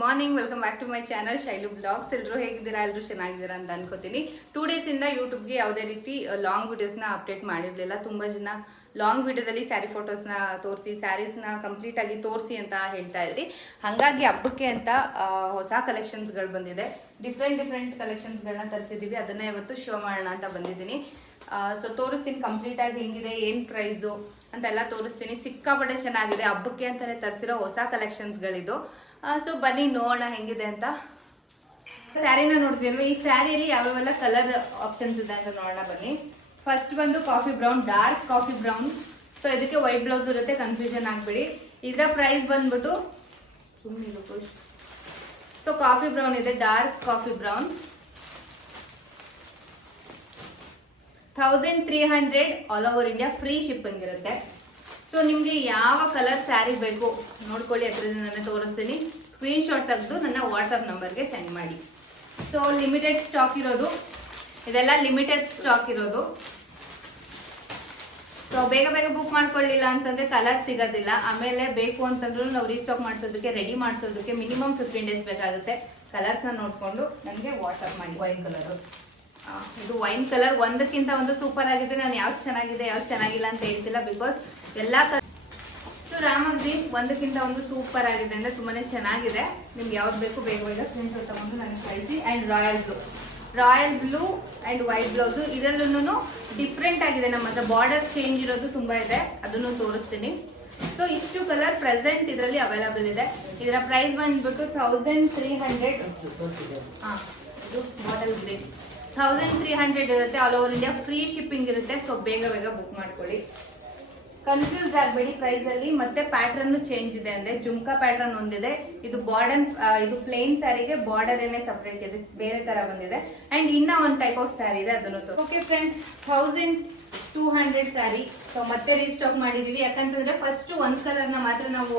Morning, welcome back to my channel Shailu blogs. ಎಲ್ಲರೂ ಹೇಗಿದ್ದೀರಾ? ಎಲ್ಲರೂ ಚೆನ್ನಾಗಿದ್ದೀರಾ ಅಂತ ಅನ್ಕೋತೀನಿ. 2 days ಇಂದ ಯೂಟ್ಯೂಬ್ಗೆ ಯಾವುದೇ ರೀತಿ ಲಾಂಗ್ ವಿಡಿಯೋಸ್ನ ಅಪ್ಡೇಟ್ ಮಾಡಿರಲಿಲ್ಲ. ತುಂಬ ಜನ ಲಾಂಗ್ ವಿಡಿಯೋದಲ್ಲಿ ಸ್ಯಾರಿ ಫೋಟೋಸ್ನ ತೋರಿಸಿ, ಸ್ಯಾರೀಸ್ನ ಕಂಪ್ಲೀಟ್ ಆಗಿ ತೋರಿಸಿ ಅಂತ ಹೇಳ್ತಾ ಇದ್ರಿ. ಹಾಗಾಗಿ ಹಬ್ಬಕ್ಕೆ ಅಂತ ಹೊಸ ಕಲೆಕ್ಷನ್ಸ್ಗಳು ಬಂದಿದೆ. ಡಿಫ್ರೆಂಟ್ ಕಲೆಕ್ಷನ್ಸ್ಗಳನ್ನ ತರಿಸಿದ್ದೀವಿ. ಅದನ್ನ ಇವತ್ತು ಶೋ ಮಾಡೋಣ ಅಂತ ಬಂದಿದ್ದೀನಿ. ಸೊ ತೋರಿಸ್ತೀನಿ ಕಂಪ್ಲೀಟ್ ಆಗಿ ಹೆಂಗಿದೆ, ಏನು ಪ್ರೈಸು ಅಂತೆಲ್ಲ ತೋರಿಸ್ತೀನಿ. ಸಿಕ್ಕಾಪಟ್ಟೆ ಚೆನ್ನಾಗಿದೆ. ಹಬ್ಬಕ್ಕೆ ಅಂತಾನೆ ತರಿಸಿರೋ ಹೊಸ ಕಲೆಕ್ಷನ್ಸ್ಗಳಿದು. ಸೊ ಬನ್ನಿ ನೋಡೋಣ ಹೆಂಗಿದೆ ಅಂತ. ಸ್ಯಾರಿನ ನೋಡಿದ್ವಿ. ಈ ಸ್ಯಾರಿಯಲ್ಲಿ ಯಾವ್ಯಾವೆಲ್ಲ ಕಲರ್ ಆಪ್ಷನ್ಸ್ ಇದೆ ಅಂತ ನೋಡೋಣ ಬನ್ನಿ. ಫಸ್ಟ್ ಬಂದು coffee brown, dark coffee brown. So ಇದಕ್ಕೆ ವೈಟ್ ಬ್ಲೌಸ್ ಇರುತ್ತೆ, ಕನ್ಫ್ಯೂಷನ್ ಆಗಬೇಡಿ. ಇದರ ಪ್ರೈಸ್ ಬಂದ್ಬಿಟ್ಟು ಸೊ ಕಾಫಿ ಬ್ರೌನ್ ಇದೆ, dark coffee brown 1300 all over India, free shipping ಇರುತ್ತೆ. ಸೊ ನಿಮಗೆ ಯಾವ ಕಲರ್ ಸ್ಯಾರಿ ಬೇಕು ನೋಡ್ಕೊಳ್ಳಿ, ಅದರಿಂದ ನಾನು ತೋರಿಸ್ತೀನಿ. ಸ್ಕ್ರೀನ್ ಶಾಟ್ ತೆಗೆದು ನನ್ನ ವಾಟ್ಸಪ್ ನಂಬರ್ಗೆ ಸೆಂಡ್ ಮಾಡಿ. ಸೊ ಲಿಮಿಟೆಡ್ ಸ್ಟಾಕ್ ಇರೋದು, ಇದೆಲ್ಲ ಲಿಮಿಟೆಡ್ ಸ್ಟಾಕ್ ಇರೋದು. ಸೊ ಬೇಗ ಬುಕ್ ಮಾಡ್ಕೊಳ್ಳಿಲ್ಲ ಅಂತಂದ್ರೆ ಕಲರ್ ಸಿಗೋದಿಲ್ಲ. ಆಮೇಲೆ ಬೇಕು ಅಂತಂದ್ರೂ ನಾವು ರೀಸ್ಟಾಕ್ ಮಾಡಿಸೋದಕ್ಕೆ, ರೆಡಿ ಮಾಡಿಸೋದಕ್ಕೆ ಮಿನಿಮಮ್ 15 days ಬೇಕಾಗುತ್ತೆ. ಕಲರ್ಸ್ನ ನೋಡಿಕೊಂಡು ನನಗೆ ವಾಟ್ಸಪ್ ಮಾಡಿ. ವೈನ್ ಕಲರ್, ಇದು ವೈನ್ ಕಲರ್ ಒಂದಕ್ಕಿಂತ ಒಂದು ಸೂಪರ್ ಆಗಿದೆ. ನಾನು ಯಾವ್ದು ಚೆನ್ನಾಗಿದೆ ಯಾವ್ದು ಚೆನ್ನಾಗಿಲ್ಲ ಅಂತ ಹೇಳ್ತಿಲ್ಲ, ಬಿಕಾಸ್ ಎಲ್ಲ ಸೊ ರಾಮ ಗ್ರೀನ್ ಒಂದಕ್ಕಿಂತ ಒಂದು ಸೂಪರ್ ಆಗಿದೆ, ಅಂದ್ರೆ ತುಂಬಾನೇ ಚೆನ್ನಾಗಿದೆ. ನಿಮ್ಗೆ ಯಾವ್ದು ಬೇಕು ಬೇಗ ಸ್ಕ್ರೀನ್ ಶಾಟ್ ತಗೊಂಡು ನನಗೆ ಕಳಿಸಿ. And royal blue and white blouse, ಇದರಲ್ಲೂ ಡಿಫ್ರೆಂಟ್ ಆಗಿದೆ. ನಮ್ಮ ಹತ್ರ ಬಾರ್ಡರ್ಸ್ ಚೇಂಜ್ ಇರೋದು ತುಂಬಾ ಇದೆ, ಅದನ್ನು ತೋರಿಸ್ತೀನಿ. ಸೊ ಇಷ್ಟು ಕಲರ್ ಪ್ರೆಸೆಂಟ್ ಇದರಲ್ಲಿ ಅವೈಲಬಲ್ ಇದೆ. ಇದರ ಪ್ರೈಸ್ ಬಂದ್ಬಿಟ್ಟು 1300. ಇದು ಬಾಟಲ್ ಗ್ರೀನ್ 1300 ಇರುತ್ತೆ. All over India free shipping ಇರುತ್ತೆ. ಸೊ ಬೇಗ ಬುಕ್ ಮಾಡ್ಕೊಳ್ಳಿ. ಕನ್ಫ್ಯೂಸ್ ಆಗಬೇಡಿ ಪ್ರೈಸ್ ಅಲ್ಲಿ. ಮತ್ತೆ ಪ್ಯಾಟರ್ನ್ ಚೇಂಜ್ ಇದೆ, ಅಂದ್ರೆ ಜುಮ್ಕಾ ಪ್ಯಾಟರ್ನ್ ಒಂದಿದೆ. ಇದು ಬಾರ್ಡರ್, ಇದು ಪ್ಲೇನ್ ಸ್ಯಾರಿಗೆ ಬಾರ್ಡರ್ ಏನೇ ಸಪರೇಟ್ ಇದೆ, ಬೇರೆ ತರ ಬಂದಿದೆ. ಅಂಡ್ ಇನ್ನ ಒಂದು ಟೈಪ್ ಆಫ್ ಸ್ಯಾರಿ ಇದೆ, ಅದನ್ನು ಓಕೆ ಫ್ರೆಂಡ್ಸ್. 1200 ಸ್ಯಾರಿ. ಸೊ ಮತ್ತೆ ರೀಸ್ಟಾಕ್ ಮಾಡಿದೀವಿ. ಯಾಕಂತಂದ್ರೆ ಫಸ್ಟ್ ಒಂದ್ ಕಲರ್ ನ ಮಾತ್ರ ನಾವು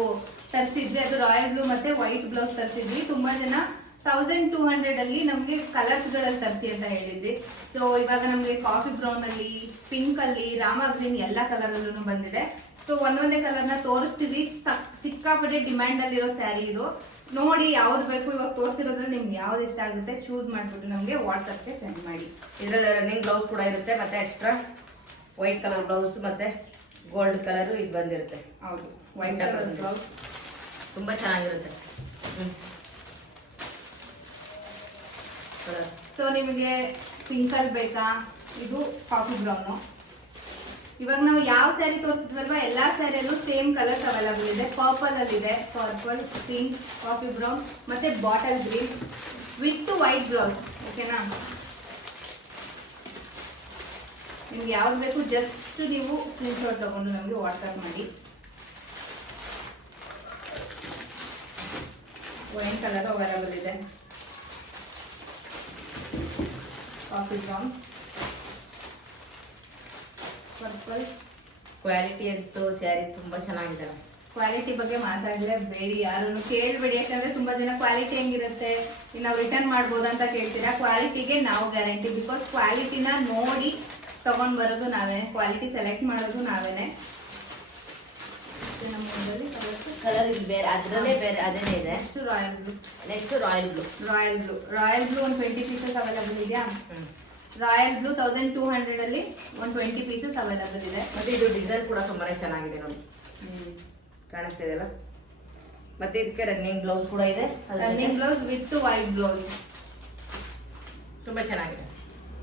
ತರಿಸಿದ್ವಿ, ಅದು ರಾಯಲ್ ಬ್ಲೂ ಮತ್ತೆ ವೈಟ್ ಬ್ಲೌಸ್ ತರಿಸಿದ್ವಿ. ತುಂಬಾ ಜನ 1200 ಅಲ್ಲಿ ನಮ್ಗೆ ಕಲರ್ಸ್ ಗಳಲ್ಲಿ ತರಿಸಿ ಅಂತ ಹೇಳಿದ್ರಿ. ಸೊ ಇವಾಗ ನಮ್ಗೆ ಕಾಫಿ ಬ್ರೌನ್ ಅಲ್ಲಿ, ಪಿಂಕ್ ಅಲ್ಲಿ, ರಾಮ ಗ್ರೀನ್ ಎಲ್ಲ ಕಲರ್ ಅಲ್ಲೂ ಬಂದಿದೆ. ಸೊ ಒಂದೊಂದೇ ಕಲರ್ ನ ತೋರಿಸ್ತೀವಿ. ಸಿಕ್ಕಾಪಟ್ಟೆ ಡಿಮ್ಯಾಂಡ್ ಅಲ್ಲಿರೋ ಸ್ಯಾರಿ ಇದು. ನೋಡಿ ಯಾವ್ದು ಬೇಕು. ಇವಾಗ ತೋರಿಸಿರೋದ್ರಲ್ಲಿ ನಿಮ್ಗೆ ಯಾವ್ದು ಇಷ್ಟ ಆಗುತ್ತೆ ಚೂಸ್ ಮಾಡ್ಬಿಟ್ಟು ನಮ್ಗೆ ವಾಟ್ಸಪ್ಗೆ ಸೆಂಡ್ ಮಾಡಿ. ಇದರಲ್ಲಿ ರನ್ನಿಂಗ್ ಬ್ಲೌಸ್ ಕೂಡ ಇರುತ್ತೆ, ಮತ್ತೆ ಎಕ್ಸ್ಟ್ರಾ ವೈಟ್ ಕಲರ್ ಬ್ಲೌಸ್ ಮತ್ತೆ ಗೋಲ್ಡ್ ಕಲರ್ ಇದು ಬಂದಿರುತ್ತೆ. ಹೌದು, ವೈಟ್ ಕಲರ್ ಬ್ಲೌಸ್ ತುಂಬಾ ಚೆನ್ನಾಗಿರುತ್ತೆ. ಸೊ ನಿಮಗೆ ಪಿಂಕ್ ಅಲ್ಲಿ ಬೇಕಾ? ಇದು ಕಾಫಿ ಬ್ರೌನು. ಇವಾಗ ನಾವು ಯಾವ ಸ್ಯಾರಿ ತೋರಿಸಿದ್ವಲ್ವಾ, ಎಲ್ಲಾ ಸ್ಯಾರಿಯಲ್ಲೂ ಸೇಮ್ ಕಲರ್ಸ್ ಅವೈಲಬಲ್ ಇದೆ. ಪರ್ಪಲ್ ಅಲ್ಲಿ ಇದೆ, ಪರ್ಪಲ್, ಪಿಂಕ್, ಕಾಫಿ ಬ್ರೌನ್ ಮತ್ತೆ bottle green with white blouse. ಓಕೆನಾ? ನಿಮ್ಗೆ ಯಾವ್ದು ಬೇಕು ಜಸ್ಟ್ ನೀವು ಸ್ಕ್ರೀನ್ ಶಾಟ್ ತಗೊಂಡು ನಮಗೆ ವಾಟ್ಸ್ಆಪ್ ಮಾಡಿ. ವೈನ್ ಕಲರ್ ಅವೈಲಬಲ್ ಇದೆ, ಕಾಫಿ ಬ್ರೌನ್, ಪರ್ಪಲ್. ಕ್ವಾಲಿಟಿ ಅಂತೂ ಸ್ಯಾರಿ ತುಂಬಾ ಚೆನ್ನಾಗಿದೆ. ಕ್ವಾಲಿಟಿ ಬಗ್ಗೆ ಮಾತಾಡಿದ್ರೆ ಬೇಡಿ, ಯಾರನ್ನು ಕೇಳಬೇಡಿ. ಯಾಕಂದ್ರೆ ತುಂಬಾ ಜನ ಕ್ವಾಲಿಟಿ ಹೆಂಗಿರುತ್ತೆ, ನಾವು ರಿಟರ್ನ್ ಮಾಡ್ಬೋದ ಅಂತ ಕೇಳ್ತೀರಾ. ಕ್ವಾಲಿಟಿಗೆ ನಾವು ಗ್ಯಾರಂಟಿ, ಬಿಕಾಸ್ ಕ್ವಾಲಿಟಿನ ನೋಡಿ ತಗೊಂಡ್ ಬರೋದು ನಾವೇ, ಕ್ವಾಲಿಟಿ ಸೆಲೆಕ್ಟ್ ಮಾಡೋದು ನಾವೇನೆ. ಕಲರ್ ಇದು ಬೇರೆ, ಅದರಲ್ಲೇ ಬೇರೆ ಅದೇನೇ ಇದೆ. Next royal blue. Royal blue ಒಂದು 20 ಪೀಸಸ್ ಅವೈಲಬಲ್ ಇದೆಯಾ? ರಾಯಲ್ ಬ್ಲೂ 1200 ಅಲ್ಲಿ ಒಂದು 20 ಪೀಸಸ್ ಅವೈಲಬಲ್ ಇದೆ. ಮತ್ತೆ ಇದು ಡಿಸೈನ್ ಕೂಡ ತುಂಬಾನೇ ಚೆನ್ನಾಗಿದೆ ನೋಡಿ, ಕಾಣಿಸ್ತಿದೆಯಲ್ಲ. ಮತ್ತೆ ಇದಕ್ಕೆ ರನ್ನಿಂಗ್ ಬ್ಲೌಸ್ ಕೂಡ ಇದೆ, running blouse with white blouse. ತುಂಬಾ ಚೆನ್ನಾಗಿದೆ.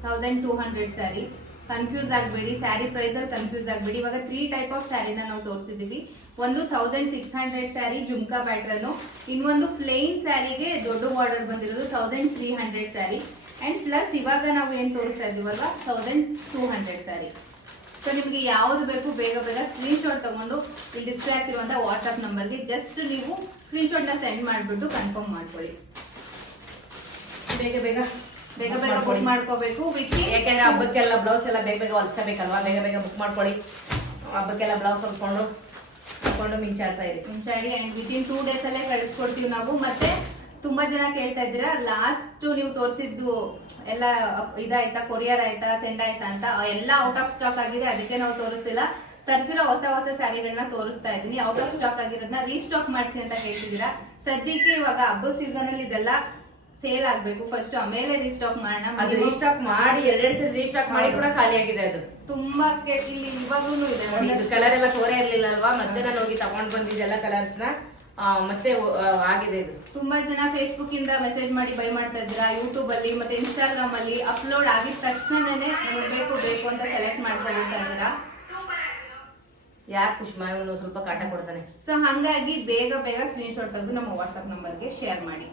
1200 ಸ್ಯಾರಿ. ಕನ್ಫ್ಯೂಸ್ ಆಗಬೇಡಿ, ಸ್ಯಾರಿ ಪ್ರೈಸ್ ಅಲ್ಲಿ ಕನ್ಫ್ಯೂಸ್ ಆಗಬೇಡಿ. ಇವಾಗ 3 ಟೈಪ್ ಆಫ್ ಸ್ಯಾರಿನ ನಾವು ತೋರಿಸಿದೀವಿ. ಒಂದು 1600 ಸ್ಯಾರಿ ಜುಮ್ಕಾ ಪ್ಯಾಟರ್ನ್, ಇನ್ನೊಂದು ಪ್ಲೇನ್ ಸ್ಯಾರಿಗೆ ದೊಡ್ಡ ಬಾರ್ಡರ್ ಬಂದಿರೋದು 1300 ಸ್ಯಾರಿ. ಅಂಡ್ ಪ್ಲಸ್ ಇವಾಗ ನಾವು ಏನ್ ತೋರಿಸ್ತಾ ಇದೀವಲ್ವಾ 1200 ಸ್ಯಾರಿ. ಸೊ ನಿಮ್ಗೆ ಯಾವ್ದು ಬೇಕು ಬೇಗ ಸ್ಕ್ರೀನ್ ಶಾಟ್ ತಗೊಂಡು ಇಲ್ಲಿ ಡಿಸ್ಪ್ಲೇ ಆಗ್ತಿರುವಂತಹ ವಾಟ್ಸ್ಆಪ್ ನಂಬರ್ಗೆ ಜಸ್ಟ್ ನೀವು ಸ್ಕ್ರೀನ್ ಶಾಟ್ ನ ಸೆಂಡ್ ಮಾಡ್ಬಿಟ್ಟು ಕನ್ಫರ್ಮ್ ಮಾಡ್ಕೊಳ್ಳಿ. ಬೇಗ ಬುಕ್ ಮಾಡ್ಕೋಬೇಕು. ಯಾಕಂದ್ರೆ ಹಬ್ಬಕ್ಕೆಲ್ಲ ಬ್ಲೌಸ್ ಎಲ್ಲ ಬೇಗ ಹೊಲಿಸ್ಕೋಬೇಕಲ್ವಾ, ಬೇಗ ಬುಕ್ ಮಾಡ್ಕೊಳ್ಳಿ. ಹಬ್ಬಕ್ಕೆಲ್ಲ ಬ್ಲೌಸ್ ಹೊಲ್ಕೊಂಡು ಮಿಂಚಾಡಿ. ಅಂಡ್ ವಿತಿನ್ 2 days ಅಲ್ಲೇ ಕಳಿಸ್ಕೊಡ್ತೀವಿ ನಾವು. ಮತ್ತೆ ತುಂಬಾ ಜನ ಕೇಳ್ತಾ ಇದ್ದೀರಾ, ಲಾಸ್ಟ್ ನೀವು ತೋರಿಸಿದ್ದು ಎಲ್ಲ ಇದಾಯ್ತಾ, ಕೊರಿಯರ್ ಆಯ್ತಾ, ಸೆಂಡ್ ಆಯ್ತಾ ಅಂತ. ಎಲ್ಲ ಔಟ್ ಆಫ್ ಸ್ಟಾಕ್ ಆಗಿದೆ, ಅದಕ್ಕೆ ನಾವು ತೋರಿಸ್ತಿಲ್ಲ. ತರಿಸಿರೋ ಹೊಸ ಹೊಸ ಸ್ಯಾರಿಗಳನ್ನ ತೋರಿಸ್ತಾ ಇದ್ದೀನಿ. ಔಟ್ ಆಫ್ ಸ್ಟಾಕ್ ಆಗಿರೋದನ್ನ ರೀಸ್ಟಾಕ್ ಮಾಡಿಸಿ ಅಂತ ಹೇಳ್ತಿದ್ದೀರಾ. ಸದ್ಯಕ್ಕೆ ಇವಾಗ ಹಬ್ಬದ ಸೀಸನ್ ಅಲ್ಲಿ ಇದೆಲ್ಲ ಸೇಲ್ ಆಗ್ಬೇಕು ಫಸ್ಟ್, ಆಮೇಲೆ ರೀಸ್ಟಾಕ್ ಮಾಡೋಣ. ಅದು ರೀಸ್ಟಾಕ್ ಮಾಡಿ ಎರಡೆರಡು ಸಲ ರೀಸ್ಟಾಕ್ ಮಾಡಿ ಕೂಡ ಖಾಲಿ ಆಗಿದೆ ಅದು. ತುಂಬಾ ಇಲ್ಲಿ ಇವಾಗ್ಲೂ ಇದೆ. ಕಲರ್ ಎಲ್ಲ ತೋರೇ ಇರ್ಲಿಲ್ಲ ಅಲ್ವಾ, ಮತ್ತೆ ನಾನು ಹೋಗಿ ತಗೊಂಡ್ ಬಂದಿದ್ದೆಲ್ಲ ಕಲರ್ಸ್ ನ ಮತ್ತೆ ಆಗಿದೆ ಇದು. ತುಂಬಾ ಜನ ಫೇಸ್ಬುಕ್ ಇಂದ ಮೆಸೇಜ್ ಮಾಡಿ ಬೈ ಮಾಡ್ತಾ ಇದ್ದೀರಾ, ಯೂಟ್ಯೂಬ್ ಅಲ್ಲಿ ಮತ್ತೆ ಇನ್ಸ್ಟಾಗ್ರಾಮ್ ಅಲ್ಲಿ ಅಪ್ಲೋಡ್ ಆಗಿದ ತಕ್ಷಣನೇ ನಮಗೆ ಬೇಕು ಅಂತ ಸೆಲೆಕ್ಟ್ ಮಾಡ್ಕೊಳ್ತಾ ಇದ್ದೀರಾ. ಯಾಕೆ ಕುಷ್ಮಾ ಇವನು ಸ್ವಲ್ಪ ಕಾಟ ಕೊಡ್ತಾನೆ. ಸೊ ಹಂಗಾಗಿ ಬೇಗ ಸ್ಕ್ರೀನ್ ಶಾಟ್ ತೆಗೆದು ನಮ್ಮ ವಾಟ್ಸ್ಆಪ್ ನಂಬರ್ಗೆ ಶೇರ್ ಮಾಡಿ.